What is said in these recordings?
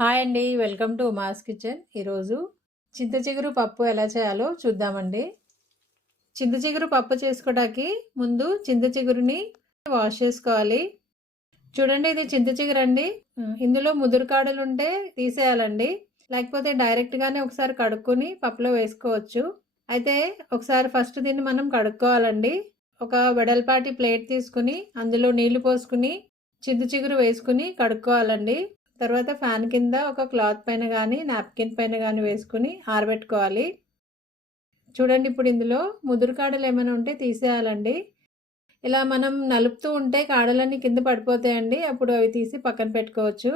Hi అండి. Welcome to Uma's kitchen. ఈరోజు చింత చిగురు పప్పు ఎలా చేయాలో చూద్దామండి. చింత చిగురు పప్పు చేసుకోవడానికి ముందు చింత చిగురుని వాష్ చేసుకోవాలి. చూడండి, ఇది చింత చిగురండి. ఇందులో ముదురు కాడలు ఉంటే తీసేయాలండి. లేకపోతే డైరెక్ట్‌గానే ఒకసారి కడుక్కొని పప్పులో వేసుకోవచ్చు. అయితే ఒకసారి ఫస్ట్ దీన్ని మనం కడుక్కోవాలండి. ఒక వెడల్పాటి ప్లేట్ తీసుకొని అందులో నీళ్లు పోసుకొని చింత చిగురు వేసుకొని కడుక్కోవాలండి. తర్వాత ఫ్యాన్ కింద ఒక క్లాత్ పైన గానీ, నాప్కిన్ పైన గానీ వేసుకొని ఆరబెట్టుకోవాలి. చూడండి, ఇప్పుడు ఇందులో ముదురు కాడలు ఏమైనా ఉంటే తీసేయాలండి. ఇలా మనం నలుపుతూ ఉంటే కాడలన్నీ కింద పడిపోతాయండి. అప్పుడు అవి తీసి పక్కన పెట్టుకోవచ్చు.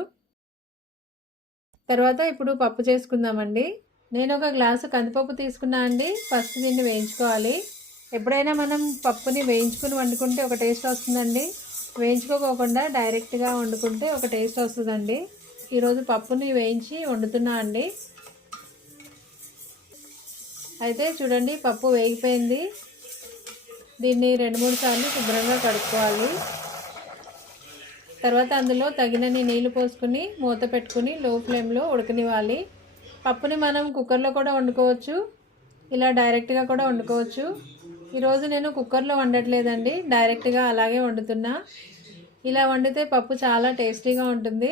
తర్వాత ఇప్పుడు పప్పు చేసుకుందామండి. నేను ఒక గ్లాసు కందిపప్పు తీసుకున్నా అండి. ఫస్ట్ దీన్ని వేయించుకోవాలి. ఎప్పుడైనా మనం పప్పుని వేయించుకుని వండుకుంటే ఒక టేస్ట్ వస్తుందండి. వేయించుకోకుండా డైరెక్ట్‌గా వండుకుంటే ఒక టేస్ట్ వస్తుందండి. ఈరోజు పప్పుని వేయించి వండుతున్నా అండి. అయితే చూడండి, పప్పు వేగిపోయింది. దీన్ని 2-3 సార్లు శుభ్రంగా కడుక్కోవాలి. తర్వాత అందులో తగినన్ని నీళ్లు పోసుకుని మూత పెట్టుకుని లో ఫ్లేమ్లో ఉడకనివ్వాలి. పప్పుని మనం కుక్కర్లో కూడా వండుకోవచ్చు, ఇలా డైరెక్ట్గా కూడా వండుకోవచ్చు. ఈరోజు నేను కుక్కర్లో వండట్లేదండి, డైరెక్ట్గా అలాగే వండుతున్నా. ఇలా వండితే పప్పు చాలా టేస్టీగా ఉంటుంది.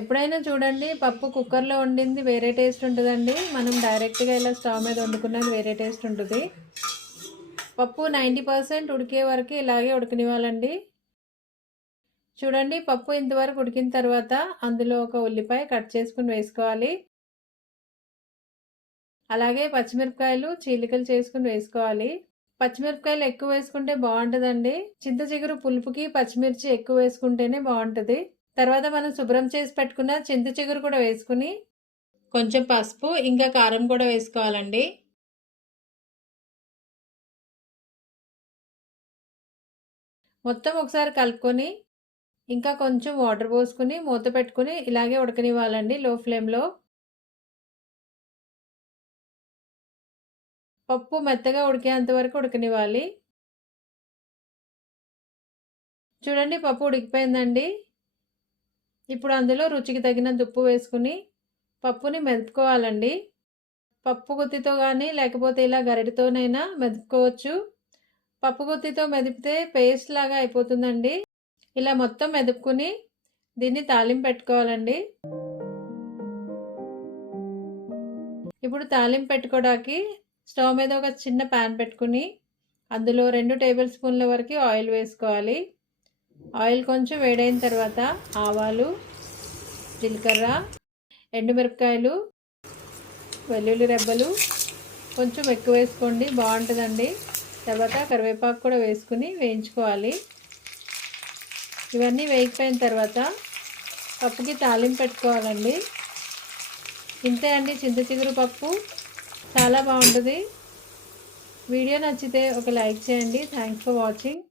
ఎప్పుడైనా చూడండి, పప్పు కుక్కర్లో వండింది వేరే టేస్ట్ ఉంటుందండి. మనం డైరెక్ట్గా ఇలా స్టవ్ మీద వండుకున్నది వేరే టేస్ట్ ఉంటుంది. పప్పు 90% ఉడికే వరకు ఇలాగే ఉడకనివ్వాలండి. చూడండి, పప్పు ఇంతవరకు ఉడికిన తర్వాత అందులో ఒక ఉల్లిపాయ కట్ చేసుకుని వేసుకోవాలి. అలాగే పచ్చిమిరపకాయలు చీలికలు చేసుకుని వేసుకోవాలి. పచ్చిమిరపకాయలు ఎక్కువ వేసుకుంటే బాగుంటుందండి. చింత చిగురు పులుపుకి పచ్చిమిర్చి ఎక్కువ వేసుకుంటేనే బాగుంటుంది. తర్వాత మనం శుభ్రం చేసి పెట్టుకున్న చింత చిగురు కూడా వేసుకుని కొంచెం పసుపు ఇంకా కారం కూడా వేసుకోవాలండి. మొత్తం ఒకసారి కలుపుకొని ఇంకా కొంచెం వాటర్ పోసుకుని మూత పెట్టుకుని ఇలాగే ఉడకనివ్వాలండి లో ఫ్లేమ్లో. పప్పు మెత్తగా ఉడికేంత వరకు ఉడకనివ్వాలి. చూడండి, పప్పు ఉడికిపోయిందండి. ఇప్పుడు అందులో రుచికి తగినంత ఉప్పు వేసుకుని పప్పుని మెదుపుకోవాలండి. పప్పు గుత్తితో కానీ లేకపోతే ఇలా గరిటెతోనైనా మెదుపుకోవచ్చు. పప్పు గుత్తితో మెదిపితే పేస్ట్ లాగా అయిపోతుందండి. ఇలా మొత్తం మెదుపుకుని దీన్ని తాలింపు పెట్టుకోవాలండి. ఇప్పుడు తాలింపు పెట్టుకోవడానికి స్టవ్ మీద ఒక చిన్న ప్యాన్ పెట్టుకుని అందులో 2 టేబుల్ స్పూన్ల వరకు ఆయిల్ వేసుకోవాలి. ఆయిల్ కొంచెం వేడైన తర్వాత ఆవాలు, జీలకర్ర, ఎండుమిరపకాయలు, వెల్లుల్లి రెబ్బలు కొంచెం ఎక్కువ వేసుకోండి, బాగుంటుందండి. తర్వాత కరివేపాకు కూడా వేసుకుని వేయించుకోవాలి. ఇవన్నీ వేగిపోయిన తర్వాత పప్పుకి తాలింపు పెట్టుకోవాలండి. ఇంతే అండి, చింత చిగురు పప్పు చాలా బాగుంటుంది. వీడియో నచ్చితే ఒక లైక్ చేయండి. Thanks for watching.